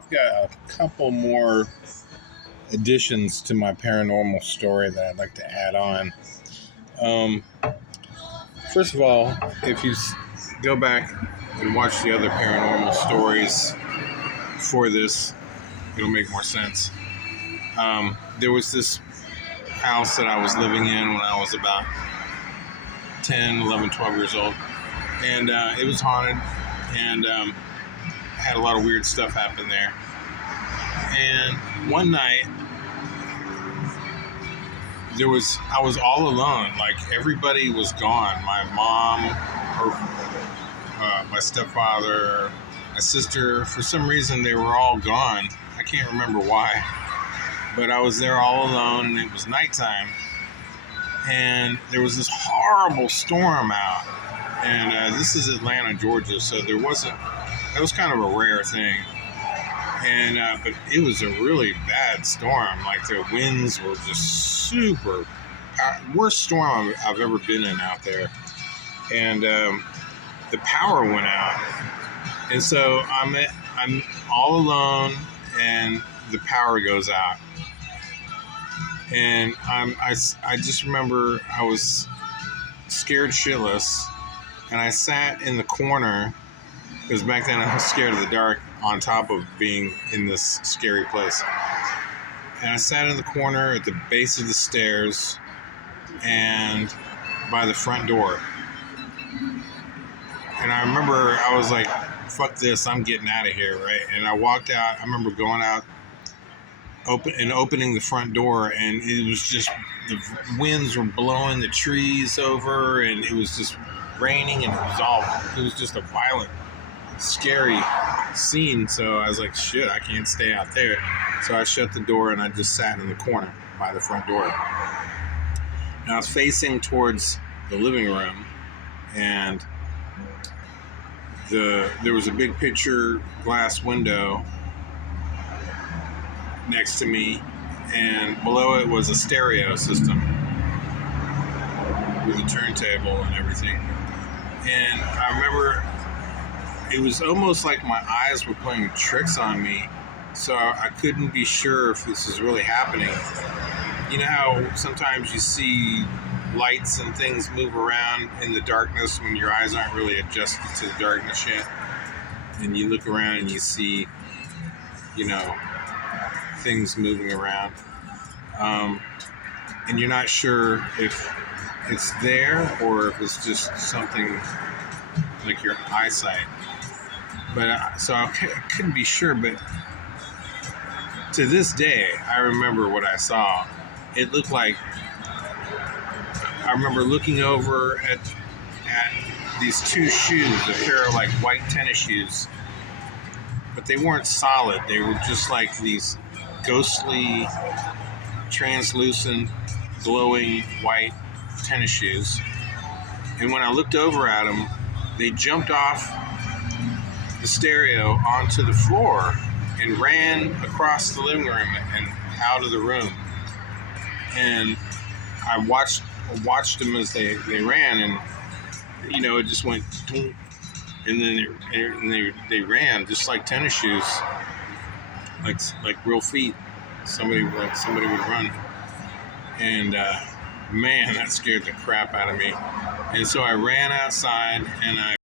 I've got a couple more additions to my paranormal story that I'd like to add on. Um, First of all, if you go back and watch the other paranormal stories for this, it'll make more sense. There was this house that I was living in when I was about 10, 11, 12 years old, and it was haunted, and had a lot of weird stuff happen there. And one night, I was all alone. Like, everybody was gone. My mom, my stepfather, my sister. For some reason, they were all gone. I can't remember why. But I was there all alone, and it was nighttime. And there was this horrible storm out. And this is Atlanta, Georgia, so that was kind of a rare thing. And but it was a really bad storm. Like, the winds were just super worst storm I've ever been in out there. And the power went out, and so I'm all alone, and the power goes out. And I just remember I was scared shitless, and I sat in the corner. Because back then I was scared of the dark, on top of being in this scary place. And I sat in the corner at the base of the stairs and by the front door. And I remember I was like, fuck this, I'm getting out of here, right? And I walked out. I remember going out opening the front door, and it was just, the winds were blowing the trees over, and it was just raining, and it was just a violent, scary scene. So I was like, shit, I can't stay out there. So I shut the door, and I just sat in the corner by the front door. And I was facing towards the living room, and there was a big picture glass window next to me, and below it was a stereo system with a turntable and everything. And I remember it was almost like my eyes were playing tricks on me, so I couldn't be sure if this was really happening. You know how sometimes you see lights and things move around in the darkness when your eyes aren't really adjusted to the darkness yet, and you look around and you see, things moving around, and you're not sure if it's there or if it's just something like your eyesight. But so I couldn't be sure, but to this day, I remember what I saw. It looked like, I remember looking over at these two shoes, a pair of like white tennis shoes, but they weren't solid. They were just like these ghostly, translucent, glowing white tennis shoes. And when I looked over at them, they jumped off the stereo onto the floor and ran across the living room and out of the room. And I watched them as they ran, and it just went boom, and then they ran just like tennis shoes, like real feet. Somebody would run. And man, that scared the crap out of me. And so I ran outside, and I